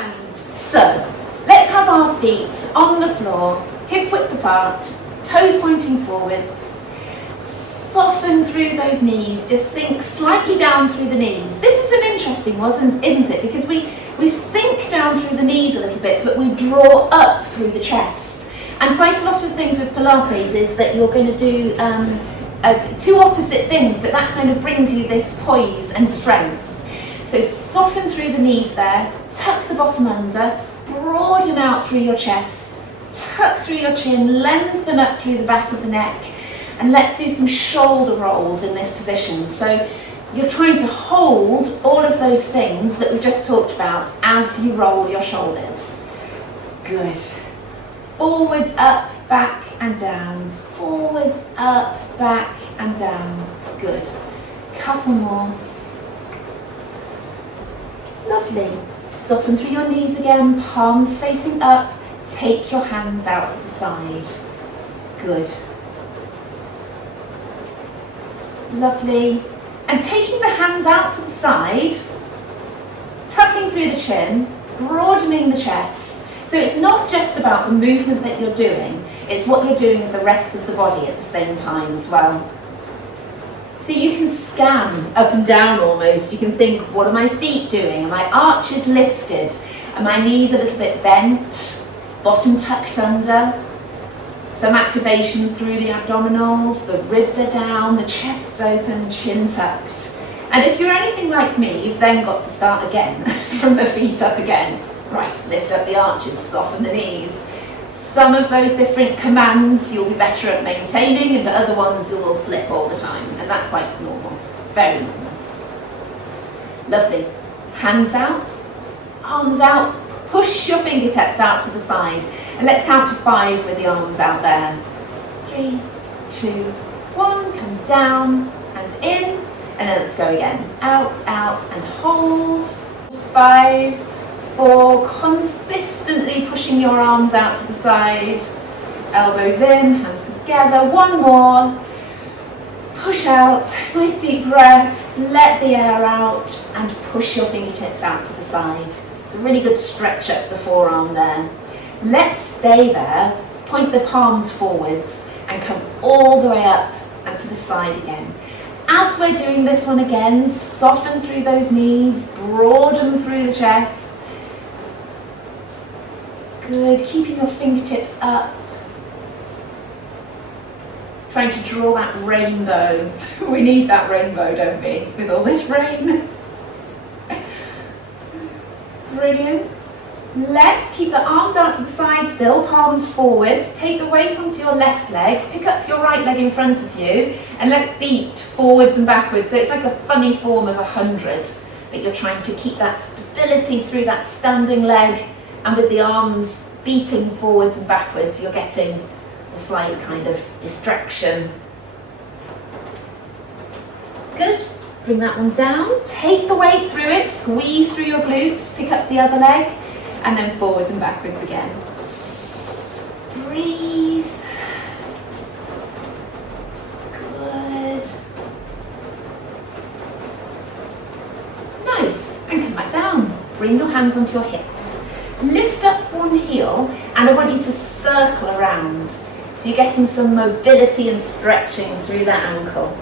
And so, let's have our feet on the floor, hip width apart, toes pointing forwards. Soften through those knees, just sink slightly down through the knees. This is an interesting one, isn't it? Because we sink down through the knees a little bit, but we draw up through the chest. And quite a lot of things with Pilates is that you're going to do two opposite things, but that kind of brings you this poise and strength. So soften through the knees there, tuck the bottom under, broaden out through your chest, tuck through your chin, lengthen up through the back of the neck, and let's do some shoulder rolls in this position. So you're trying to hold all of those things that we've just talked about as you roll your shoulders. Good. Forwards, up, back and down. Forwards, up, back and down. Good. Couple more. Lovely. Soften through your knees again, palms facing up. Take your hands out to the side. Good. Lovely. And taking the hands out to the side, tucking through the chin, broadening the chest. So it's not just about the movement that you're doing, it's what you're doing with the rest of the body at the same time as well. So you can scan up and down almost. You can think, what are my feet doing? Are my arches lifted? Are my knees a little bit bent? Bottom tucked under? Some activation through the abdominals, the ribs are down, the chest's open, chin tucked. And if you're anything like me, you've then got to start again, from the feet up again. Right, lift up the arches, soften the knees. Some of those different commands you'll be better at maintaining, and the other ones you will slip all the time. And that's quite normal, very normal. Lovely. Hands out, arms out. Push your fingertips out to the side, and let's count to 5 with the arms out there. 3, 2, 1, come down and in, and then let's go again. Out, out, and hold. 5, 4, consistently pushing your arms out to the side. Elbows in, hands together. 1 more. Push out, nice deep breath, let the air out, and push your fingertips out to the side. It's a really good stretch up the forearm there. Let's stay there, point the palms forwards and come all the way up and to the side again. As we're doing this one again, soften through those knees, broaden through the chest. Good, keeping your fingertips up. Trying to draw that rainbow. We need that rainbow, don't we, with all this rain? Brilliant. Let's keep the arms out to the side still, palms forwards. Take the weight onto your left leg, pick up your right leg in front of you, and let's beat forwards and backwards. So it's like a funny form of 100, but you're trying to keep that stability through that standing leg, and with the arms beating forwards and backwards, you're getting the slight kind of distraction. Good. Bring that one down, take the weight through it, squeeze through your glutes, pick up the other leg, and then forwards and backwards again. Breathe. Good. Nice, and come back down. Bring your hands onto your hips. Lift up one heel, and I want you to circle around. So you're getting some mobility and stretching through that ankle.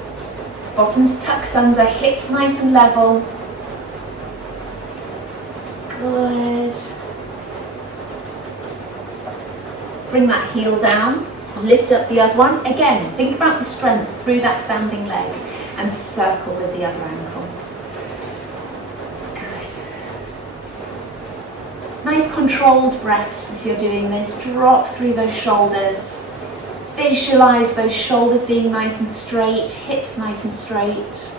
Bottoms tucked under, hips nice and level. Good. Bring that heel down, lift up the other one. Again, think about the strength through that standing leg and circle with the other ankle. Good. Nice controlled breaths as you're doing this. Drop through those shoulders. Visualize those shoulders being nice and straight, hips nice and straight.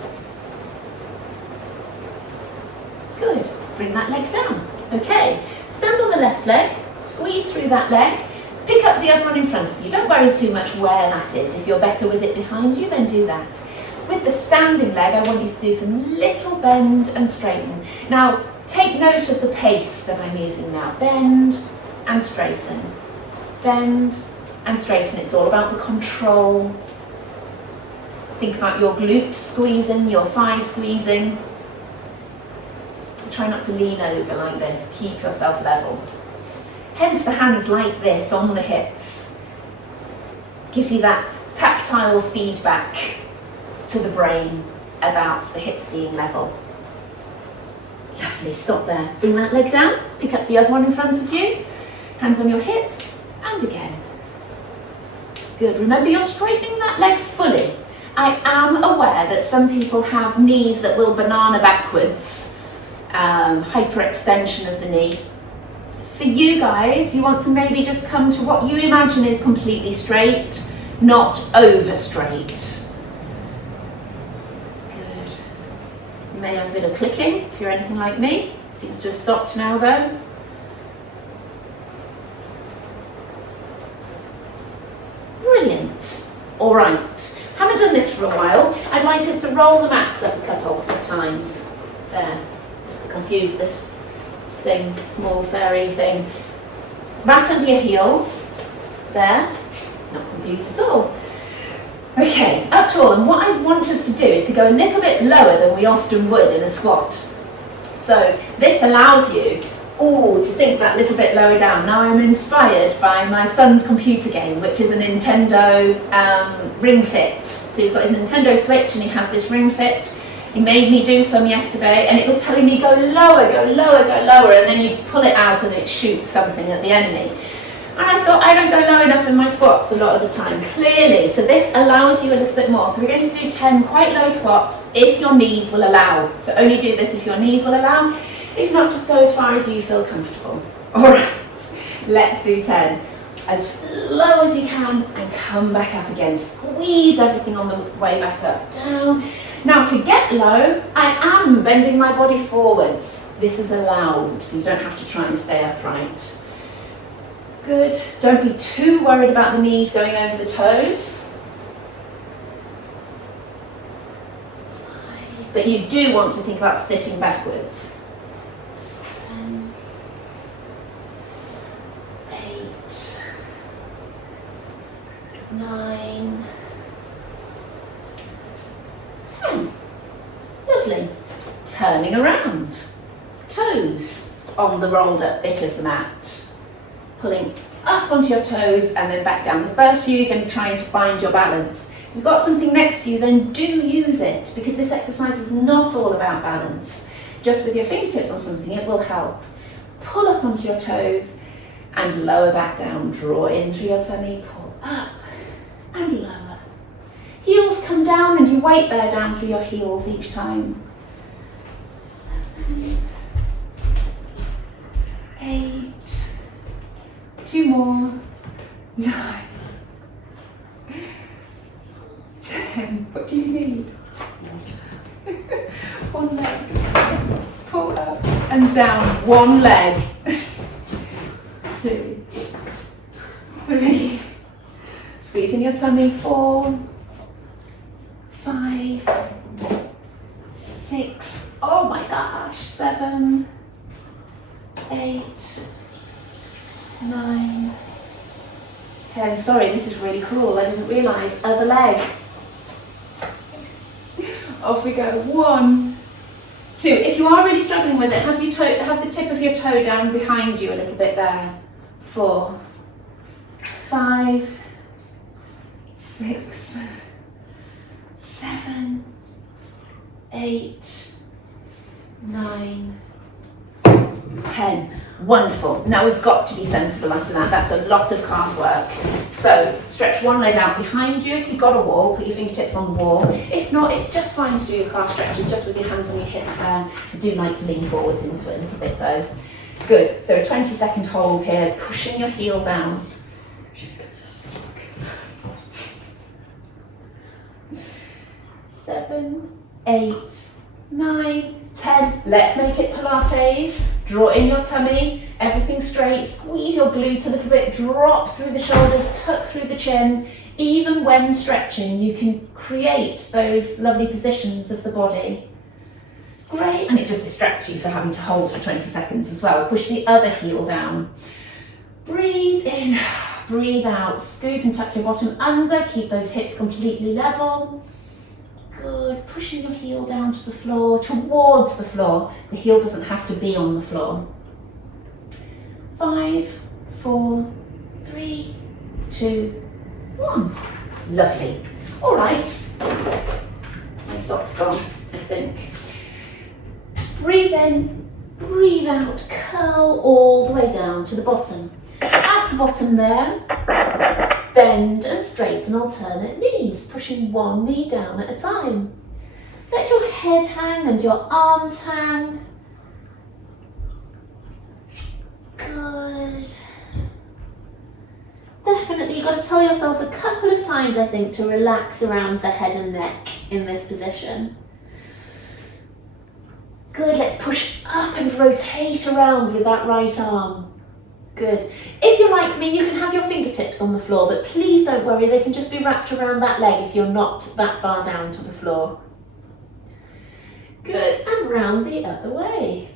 Good. Bring that leg down. Okay, stand on the left leg, squeeze through that leg, pick up the other one in front of you. Don't worry too much where that is. If you're better with it behind you, then do that. With the standing leg, I want you to do some little bend and straighten. Now, take note of the pace that I'm using now. Bend and straighten. Bend and straighten. It's all about the control. Think about your glute squeezing, your thigh squeezing. try not to lean over like this. Keep yourself level. Hence the hands like this on the hips. Gives you that tactile feedback to the brain about the hips being level. Lovely, stop there. Bring that leg down, pick up the other one in front of you. Hands on your hips, and again. Good, remember you're straightening that leg fully. I am aware that some people have knees that will banana backwards, hyperextension of the knee. For you guys, you want to maybe just come to what you imagine is completely straight, not over straight. Good. You may have a bit of clicking if you're anything like me. Seems to have stopped now though. Brilliant. All right. Haven't done this for a while. I'd like us to roll the mats up a couple of times. There, just to confuse this thing, small fairy thing. Mat under your heels. There, not confused at all. Okay, up tall. And what I want us to do is to go a little bit lower than we often would in a squat. So this allows you to sink that little bit lower down. Now I'm inspired by my son's computer game, which is a Nintendo Ring Fit. So he's got his Nintendo Switch and he has this Ring Fit. He made me do some yesterday and it was telling me go lower, go lower, go lower, and then you pull it out and it shoots something at the enemy. And I thought, I don't go low enough in my squats a lot of the time, clearly. So this allows you a little bit more. So we're going to do 10 quite low squats if your knees will allow. So only do this if your knees will allow. If not, just go as far as you feel comfortable. All right, let's do 10. As low as you can and come back up again. Squeeze everything on the way back up, down. Now to get low, I am bending my body forwards. This is allowed, so you don't have to try and stay upright. Good. Don't be too worried about the knees going over the toes. 5. But you do want to think about sitting backwards. 7, 8, 9, 10. Lovely. Turning around. Toes on the rolled up bit of the mat. Pulling up onto your toes and then back down. The first few you're going to try to find your balance. If you've got something next to you, then do use it, because this exercise is not all about balance. Just with your fingertips on something, it will help. Pull up onto your toes and lower back down. Draw in through your tummy, pull up and lower. Heels come down and you weight bear down through your heels each time. 7, 8, 2 more, 9, 10. What do you need? One leg. Pull up and down. One leg. 2, 3. Squeeze in your tummy. 4, 5, 6. Oh my gosh. 7, 8. 9, 10. Sorry, this is really cruel. I didn't realise. Other leg. Off we go. 1, 2. If you are really struggling with it, have the tip of your toe down behind you a little bit there. 4, 5, 6, 7, 8, 9, 10. Wonderful. Now we've got to be sensible after that. That's a lot of calf work. So stretch one leg out behind you. If you've got a wall, put your fingertips on the wall. If not, it's just fine to do your calf stretches just with your hands on your hips there. I do like to lean forwards into it a little bit though. Good. So a 20-second hold here, pushing your heel down. 7, 8, 9, 10. Let's make it Pilates. Draw in your tummy, everything straight. Squeeze your glutes a little bit. Drop through the shoulders, tuck through the chin. Even when stretching, you can create those lovely positions of the body. Great. And it just distracts you for having to hold for 20 seconds as well. Push the other heel down. Breathe in, breathe out. Scoop and tuck your bottom under. Keep those hips completely level. Good, pushing your heel down to the floor, towards the floor. The heel doesn't have to be on the floor. 5, 4, 3, 2, 1. Lovely. All right. My sock's gone, I think. Breathe in, breathe out, curl all the way down to the bottom. At the bottom there, bend and straighten alternate knees, pushing one knee down at a time. Let your head hang and your arms hang. Good. Definitely, you've got to tell yourself a couple of times, I think, to relax around the head and neck in this position. Good, let's push up and rotate around with that right arm. Good. If you're like me, you can have your fingertips on the floor, but please don't worry, they can just be wrapped around that leg if you're not that far down to the floor. Good, and round the other way.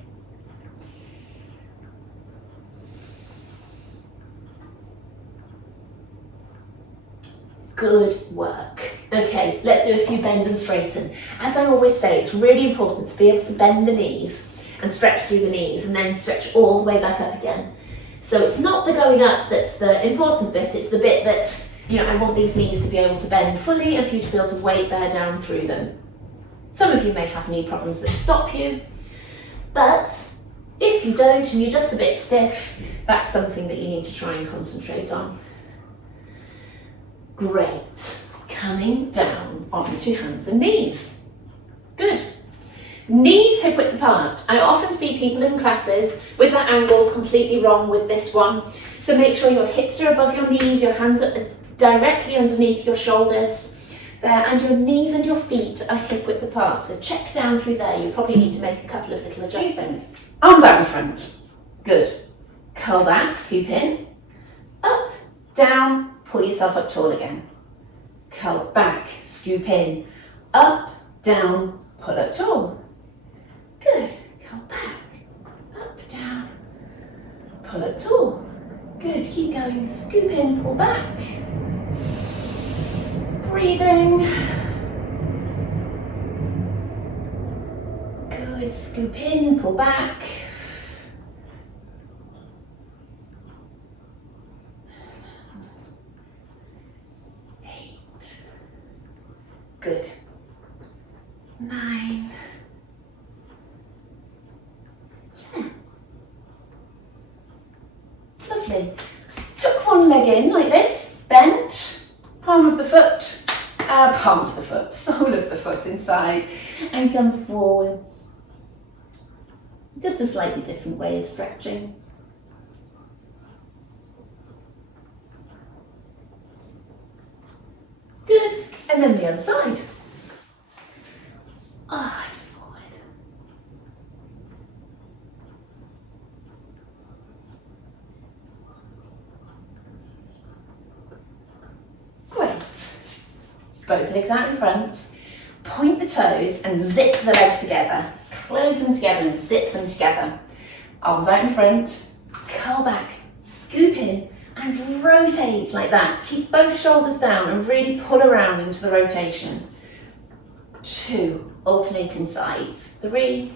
Good work. Okay, let's do a few bend and straighten. As I always say, it's really important to be able to bend the knees and stretch through the knees and then stretch all the way back up again. So it's not the going up that's the important bit, it's the bit that, I want these knees to be able to bend fully and for you to be able to weight bear down through them. Some of you may have knee problems that stop you, but if you don't and you're just a bit stiff, that's something that you need to try and concentrate on. Great. Coming down onto hands and knees. Good. Knees hip width apart. I often see people in classes with their angles completely wrong with this one. So make sure your hips are above your knees, your hands are directly underneath your shoulders there, and your knees and your feet are hip width apart. So check down through there. You probably need to make a couple of little adjustments. Arms out in front. Good. Curl back, scoop in. Up, down, pull yourself up tall again. Curl back, scoop in. Up, down, pull up tall. Good. Curl back, up, down, pull up tall. Good. Keep going. Scoop in, pull back. Breathing. Good. Scoop in, pull back. Good. 9. 10. Lovely. Tuck one leg in like this, bent, palm of the foot, sole of the foot inside, and come forwards. Just a slightly different way of stretching. Good. And then the other side. And forward. Great. Both legs out in front. Point the toes and zip the legs together. Close them together and zip them together. Arms out in front. Curl back. Scoop in. And rotate like that. Keep both shoulders down and really pull around into the rotation. 2, alternating sides. 3,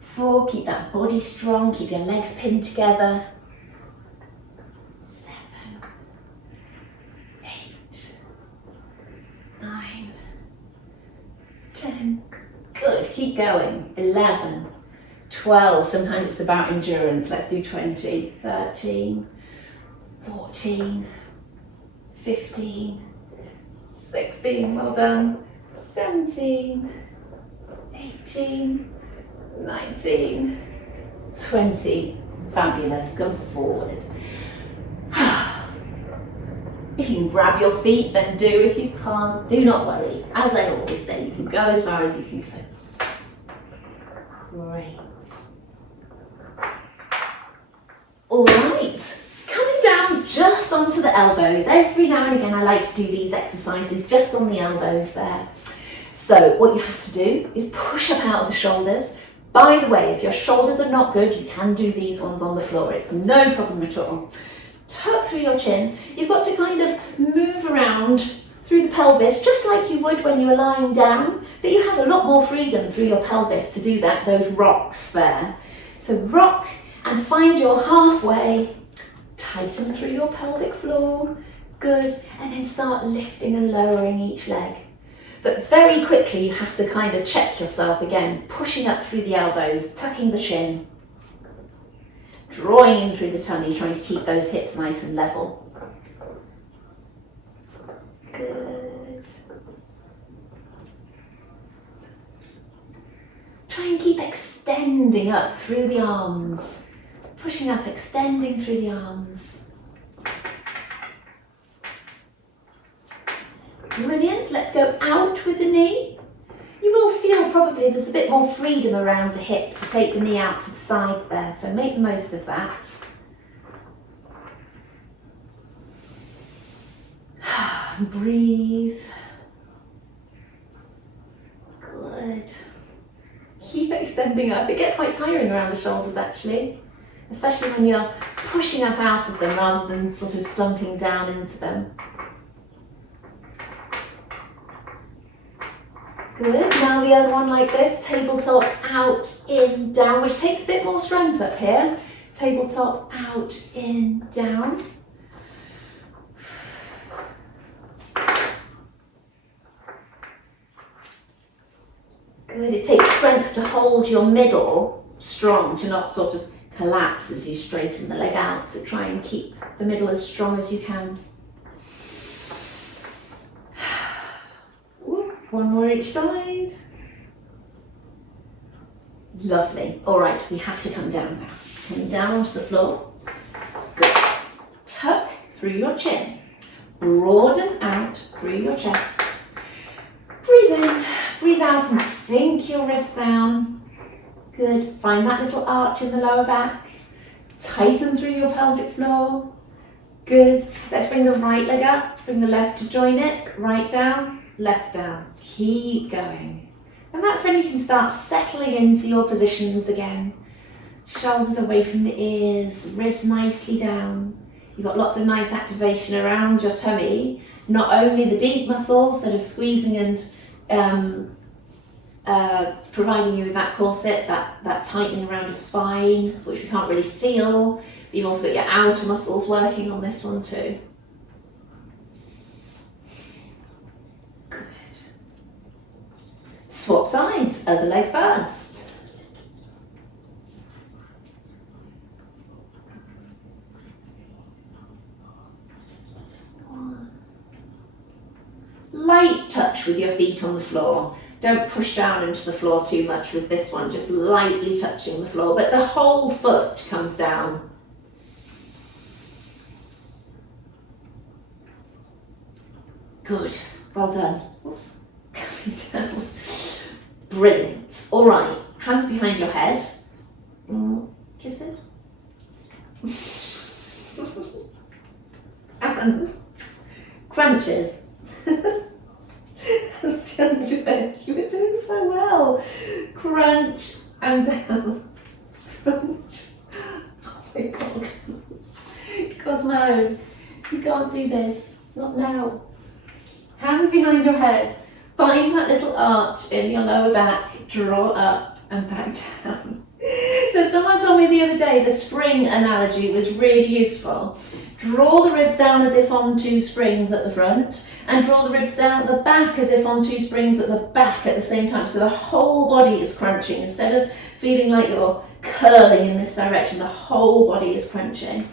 4, keep that body strong, keep your legs pinned together. 7, 8, 9, 10. Good, keep going. 11, 12, sometimes it's about endurance. Let's do 20, 13, 14, 15, 16, well done, 17, 18, 19, 20, fabulous, go forward. If you can grab your feet, then do. If you can't, do not worry. As I always say, you can go as far as you can go. Great. All right. Down just onto the elbows. Every now and again I like to do these exercises just on the elbows there. So what you have to do is push up out of the shoulders. By the way, if your shoulders are not good, you can do these ones on the floor. It's no problem at all. Tuck through your chin. You've got to kind of move around through the pelvis, just like you would when you were lying down, but you have a lot more freedom through your pelvis to do that, those rocks there. So rock and find your halfway, tighten through your pelvic floor, good, and then start lifting and lowering each leg. But very quickly you have to kind of check yourself again, pushing up through the elbows, tucking the chin, drawing in through the tummy, trying to keep those hips nice and level. Good. Try and keep extending up through the arms, pushing up, extending through the arms. Brilliant, let's go out with the knee. You will feel probably there's a bit more freedom around the hip to take the knee out to the side there, so make the most of that. Breathe. Good. Keep extending up. It gets quite tiring around the shoulders actually, especially when you're pushing up out of them rather than sort of slumping down into them. Good, now the other one like this, tabletop, out, in, down, which takes a bit more strength up here. Tabletop, out, in, down. Good, it takes strength to hold your middle strong, to not sort of collapse as you straighten the leg out, so try and keep the middle as strong as you can. One more each side. Lovely. All right, we have to come down now. Come down onto the floor. Good. Tuck through your chin. Broaden out through your chest. Breathe in, breathe out and sink your ribs down. Good. Find that little arch in the lower back. Tighten through your pelvic floor. Good. Let's bring the right leg up, bring the left to join it. Right down, left down. Keep going. And that's when you can start settling into your positions again. Shoulders away from the ears, ribs nicely down. You've got lots of nice activation around your tummy. Not only the deep muscles that are squeezing and providing you with that corset, that tightening around your spine, which we can't really feel. But you've also got your outer muscles working on this one too. Good. Swap sides, other leg first. Light touch with your feet on the floor. Don't push down into the floor too much with this one, just lightly touching the floor, but the whole foot comes down. Good, well done. Oops, coming down. Brilliant. All right, hands behind your head. Kisses. And crunches. Hands behind your head. You were doing so well. Crunch and down. Crunch. Oh my god. Cosmo, you can't do this. Not now. Hands behind your head. Find that little arch in your lower back. Draw up and back down. So someone told me the other day the spring analogy was really useful. Draw the ribs down as if on two springs at the front, and draw the ribs down at the back as if on two springs at the back at the same time. So the whole body is crunching. Instead of feeling like you're curling in this direction, the whole body is crunching.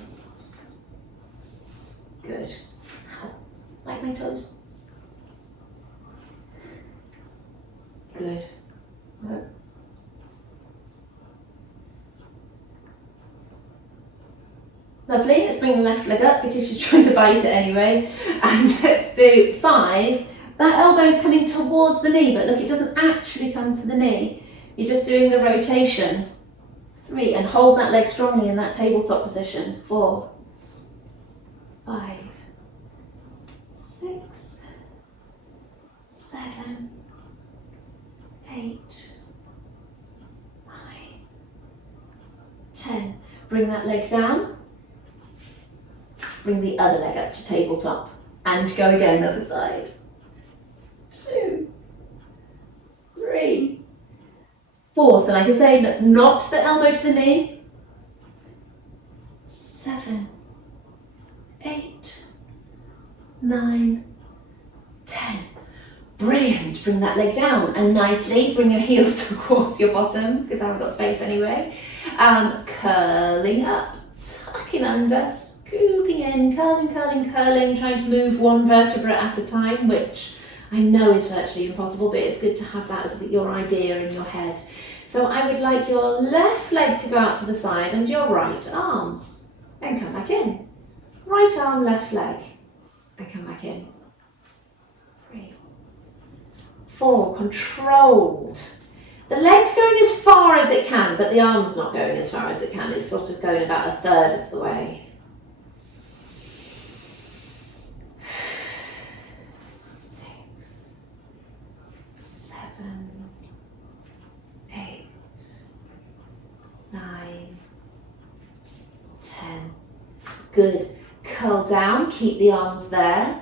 Good. Like my toes. Good. No. Lovely, let's bring the left leg up because she's trying to bite it anyway. And let's do 5. That elbow's coming towards the knee, but look, it doesn't actually come to the knee. You're just doing the rotation. 3, and hold that leg strongly in that tabletop position. 4, 5, 6, 7, 8, 9, 10. Bring that leg down. Bring the other leg up to tabletop and go again other side. 4, so like I say, not the elbow to the knee. 7, 8, 9, 10. Brilliant. Bring that leg down and nicely bring your heels towards your bottom because I haven't got space anyway. Curling up, tucking under, scooping in, curling, curling, curling, trying to move one vertebra at a time, which I know is virtually impossible, but it's good to have that as your idea in your head. So I would like your left leg to go out to the side and your right arm, and come back in. Right arm, left leg, and come back in. 3, 4, controlled. The leg's going as far as it can, but the arm's not going as far as it can. It's sort of going about a third of the way. 6, 7, 8, 9, 10. Good. Curl down, keep the arms there.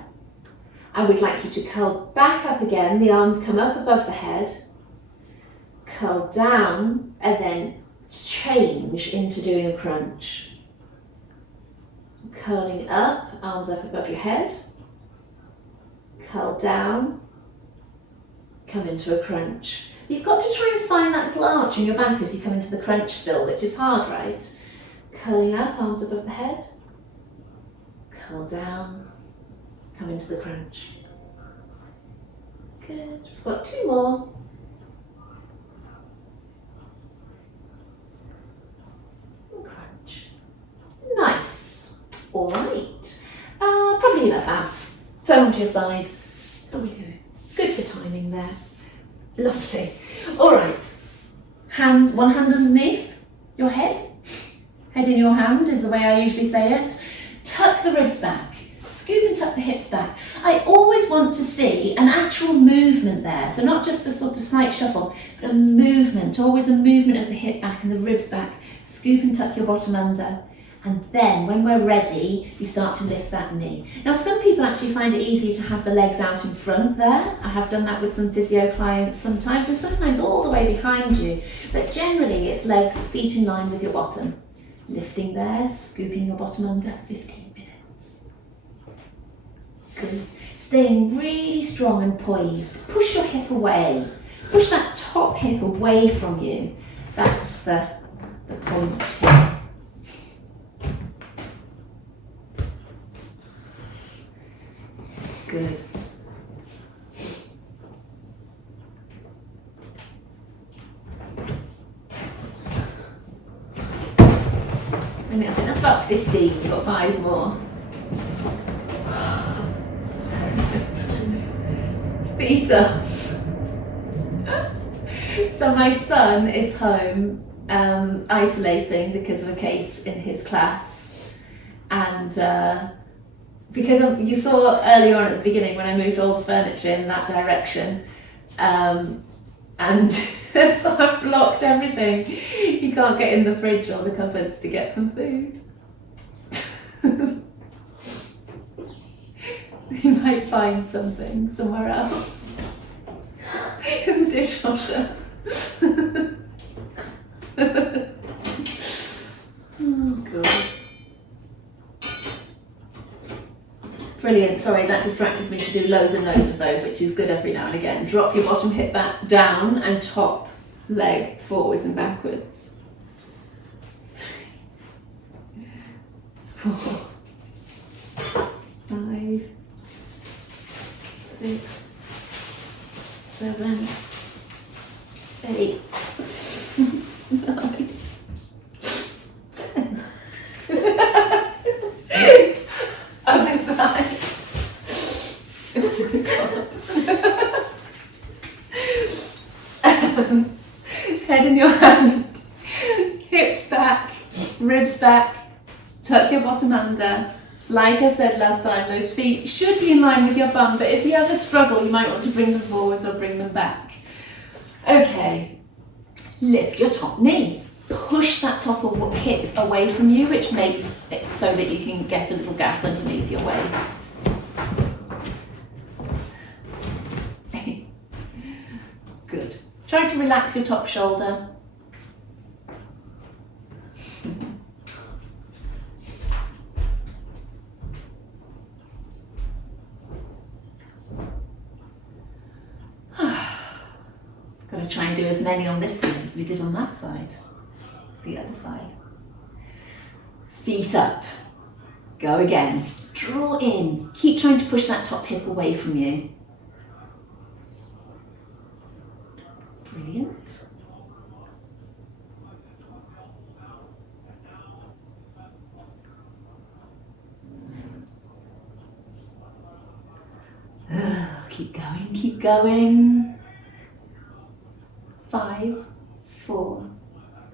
I would like you to curl back up again. The arms come up above the head. Curl down and then change into doing a crunch. Curling up, arms up above your head. Curl down, come into a crunch. You've got to try and find that little arch in your back as you come into the crunch still, which is hard, right? Curling up, arms above the head. Curl down, come into the crunch. Good. We've got 2 more. Crunch. Nice. All right. Probably enough abs. Down to your side. How are we doing? Good for timing there. Lovely. All right. One hand underneath your head. Head in your hand is the way I usually say it. Tuck the ribs back. Scoop and tuck the hips back. I always want to see an actual movement there. So not just a sort of slight shuffle, but a movement. Always a movement of the hip back and the ribs back. Scoop and tuck your bottom under. And then when we're ready, you start to lift that knee. Now some people actually find it easy to have the legs out in front there. I have done that with some physio clients sometimes. So sometimes all the way behind you. But generally it's legs, feet in line with your bottom. Lifting there, scooping your bottom under, 15 minutes. Good. Staying really strong and poised. Push your hip away. Push that top hip away from you. That's the point here. Good. I think that's about 15. You've got 5 more. Feet up. So my son is home isolating because of a case in his class, and because you saw earlier on at the beginning when I moved all the furniture in that direction, and so I've blocked everything. You can't get in the fridge or the cupboards to get some food. You might find something somewhere else. In the dishwasher. Oh God. Brilliant, sorry, that distracted me to do loads and loads of those, which is good every now and again. Drop your bottom hip back down and top leg forwards and backwards. 3, 4, 5, 6, 7, 8, 9, 10. Other side. Oh my God. Head in your hand, hips back, ribs back, tuck your bottom under. Like I said last time, those feet should be in line with your bum, but if you have a struggle, you might want to bring them forwards or bring them back. Okay, lift your top knee. Push that top of hip away from you, which makes it so that you can get a little gap underneath your waist. Good. Try to relax your top shoulder. Got to try and do as many on this side as we did on that side. The other side. Feet up. Go again. Draw in. Keep trying to push that top hip away from you. Brilliant. Keep going, keep going. 5, 4,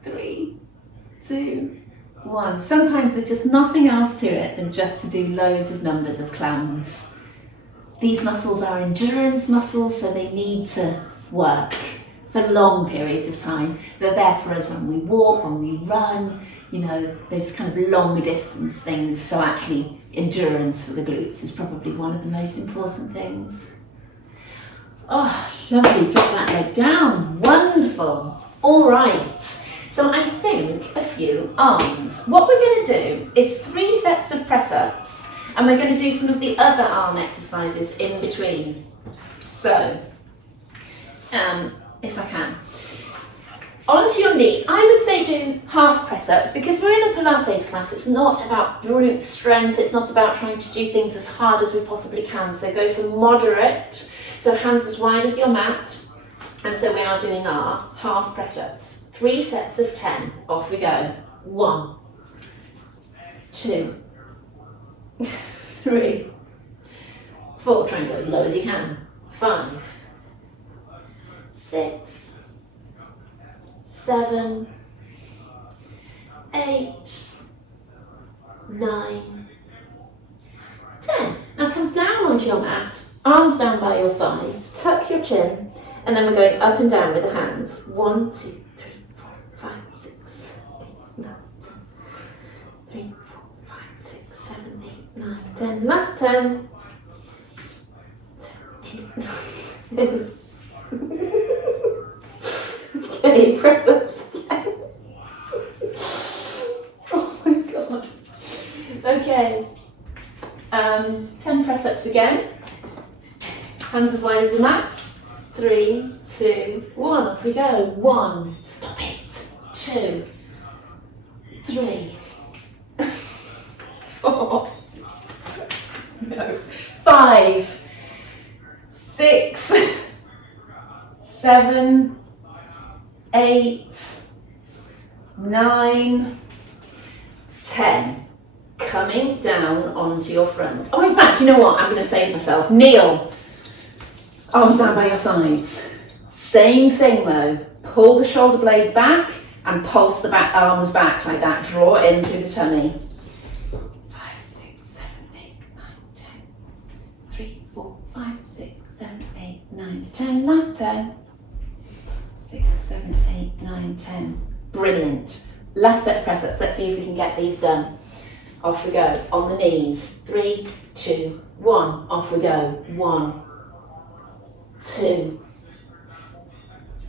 3, 2, 1. Sometimes there's just nothing else to it than just to do loads of numbers of clowns. These muscles are endurance muscles, so they need to work for long periods of time. They're there for us when we walk, when we run, you know, those kind of longer distance things. So actually, endurance for the glutes is probably one of the most important things. Oh, lovely. Drop that leg down. Wonderful. All right. So I think a few arms. What we're going to do is 3 sets of press-ups, and we're going to do some of the other arm exercises in between. So, if I can. Onto your knees. I would say do half press-ups because we're in a Pilates class. It's not about brute strength. It's not about trying to do things as hard as we possibly can. So go for moderate. So hands as wide as your mat. And so we are doing our half press-ups. 3 sets of 10. Off we go. 1, 2, 3, 4. Try and go as low as you can. 5, 6, 7, 8, 9, 10. Now come down onto your mat, arms down by your sides, tuck your chin, and then we're going up and down with the hands. 1, 2, 3, 4, 5, 6, 7, 8, 9, 10. 3, 4, 5, 6, 7, 8, 9, 10. Last 10. 10, 8, 9, 10. Okay, press ups again. Oh my god. Okay. 10 press ups again. Hands as wide as the mat. 3, 2, 1. Off we go. 1. Stop it. 2, 3, 4. No. 5, 6, 7, 8, 9, 10. Coming down onto your front. Oh, in fact, you know what? I'm going to save myself. Kneel. Arms down by your sides. Same thing though. Pull the shoulder blades back and pulse the back arms back like that. Draw in through the tummy. 5, 6, 7, 8, 9, 10. 3, 4, 5, 6, 7, 8, 9, 10. Last 10. 6, 7, 8, 9, 10. Brilliant. Last set of press-ups. Let's see if we can get these done. Off we go. On the knees. 3, 2, 1. Off we go. 1, 2,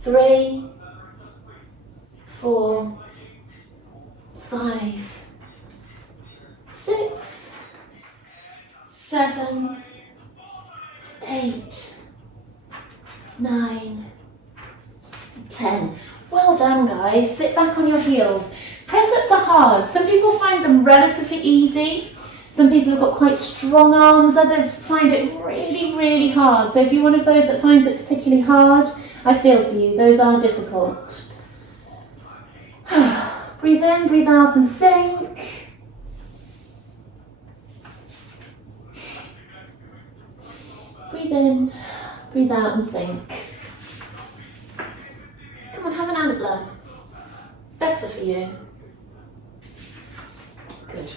3, 4, 5, 6, 7, 8, 9, 10. Well done, guys. Sit back on your heels. Press-ups are hard. Some people find them relatively easy. Some people have got quite strong arms. Others find it really, really hard. So if you're one of those that finds it particularly hard, I feel for you. Those are difficult. Breathe in, breathe out and sink. Breathe in, breathe out and sink. Come on, have an antler. Better for you. Good.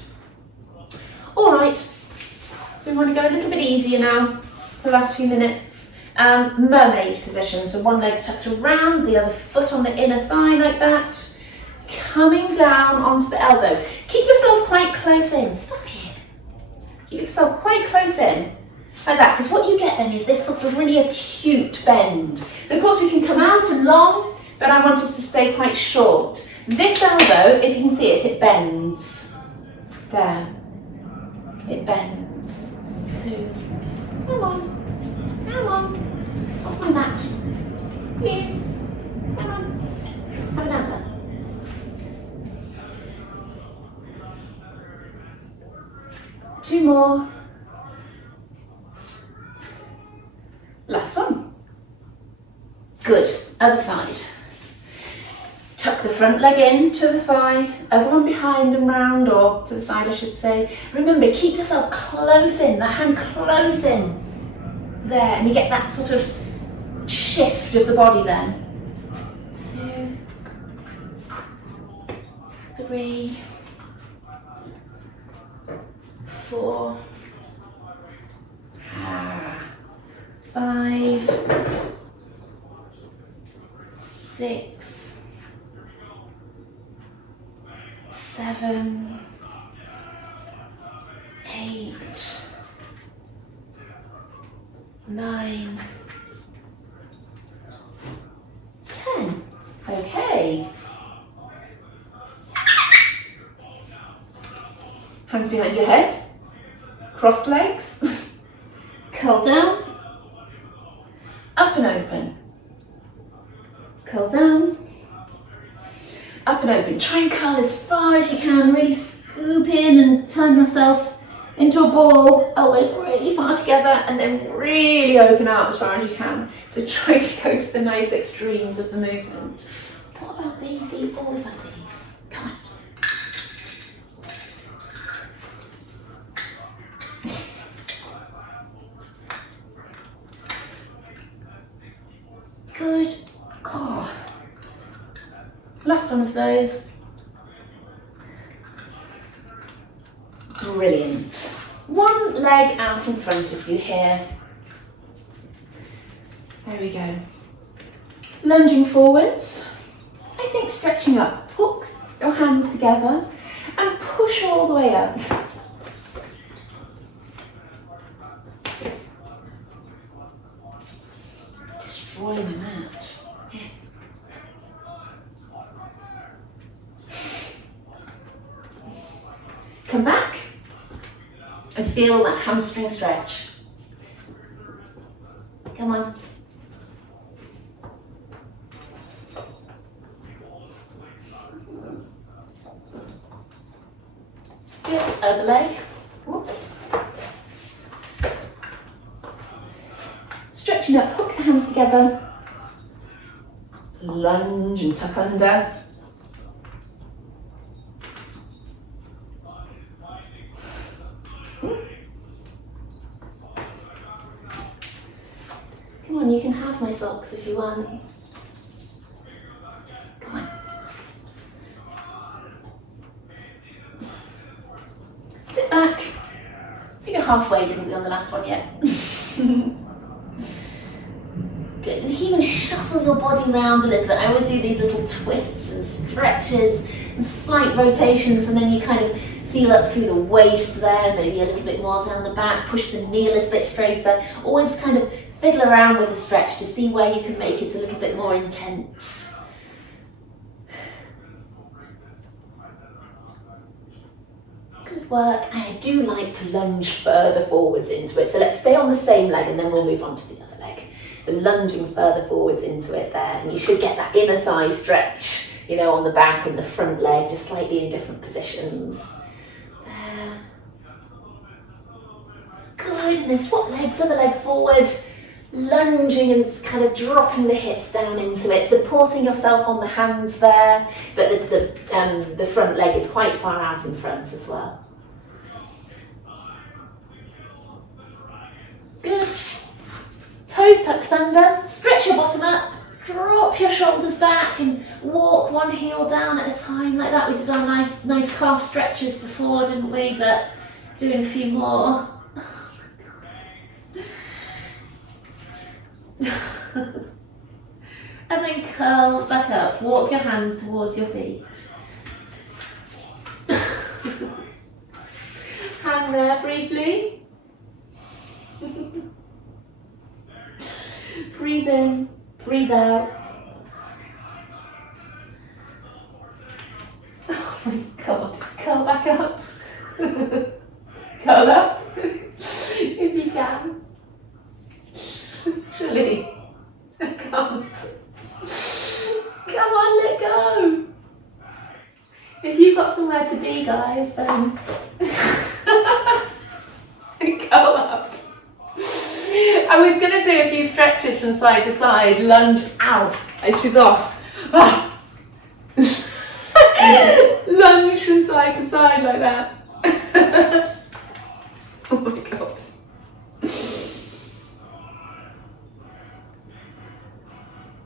All right, so we want to go a little bit easier now for the last few minutes. Mermaid position, so one leg tucked around, the other foot on the inner thigh like that. Coming down onto the elbow. Keep yourself quite close in. Stop it. Keep yourself quite close in. like that, because what you get then is this sort of really acute bend. So of course we can come out and long, but I want us to stay quite short. This elbow, if you can see it, it bends. There. It bends. 2. Come on. Come on. Off my mat. Please. Come on. Have another. Two more. Last one. Good. Other side. Tuck the front leg in to the thigh, other one behind and round, or to the side I should say. Remember, keep yourself close in, that hand close in. There, and you get that sort of shift of the body then. 2, 3, 4, 5, 6, 7, 8, 9, 10. Okay. Hands behind your head. Crossed legs. Curl down. Up and open. Curl down. Up and open. Try and curl as far as you can. Really scoop in and turn yourself into a ball. Elbows really far together, and then really open out as far as you can. So try to go to the nice extremes of the movement. What about these? Always like these. Come on. Good. Oh. Last one of those. Brilliant. One leg out in front of you here. There we go. Lunging forwards. I think stretching up. Hook your hands together and push all the way up. Destroy my mat. Come back and feel that hamstring stretch. Come on. Good. Other leg. Whoops. Stretching up, hook the hands together. Lunge and tuck under. Come on, you can have my socks if you want. Come on. Sit back. I think you're halfway, didn't we, on the last one yet? Good. And even shuffle your body around a little bit. I always do these little twists and stretches and slight rotations, and then you kind of feel up through the waist there, maybe a little bit more down the back, push the knee a little bit straighter. Always kind of fiddle around with the stretch to see where you can make it a little bit more intense. Good work. I do like to lunge further forwards into it. So let's stay on the same leg and then we'll move on to the other leg. So lunging further forwards into it there, and you should get that inner thigh stretch, you know, on the back and the front leg, just slightly in different positions. There. Good, and then swap legs, other leg forward, lunging and kind of dropping the hips down into it, supporting yourself on the hands there, but the front leg is quite far out in front as well. Good. Toes tucked under, stretch your bottom up, drop your shoulders back and walk one heel down at a time like that. We did our nice calf stretches before, didn't we? But doing a few more. And then curl back up, walk your hands towards your feet. Hang there briefly. Breathe in, breathe out. Oh my God, curl back up. Curl up, if you can. Literally, I can't. Come on, let go. If you've got somewhere to be, guys, then go up. I was going to do a few stretches from side to side, lunge, ow, and she's off. Ah. Lunge from side to side like that. Oh my God.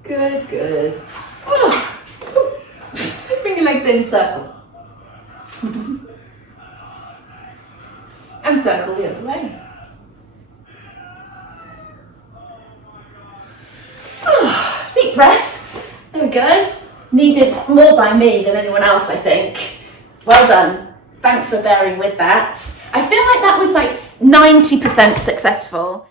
Good, good. Oh. Bring your legs in, circle. And circle the other way. Oh, deep breath. There we go. Needed more by me than anyone else, I think. Well done. Thanks for bearing with that. I feel like that was like 90% successful.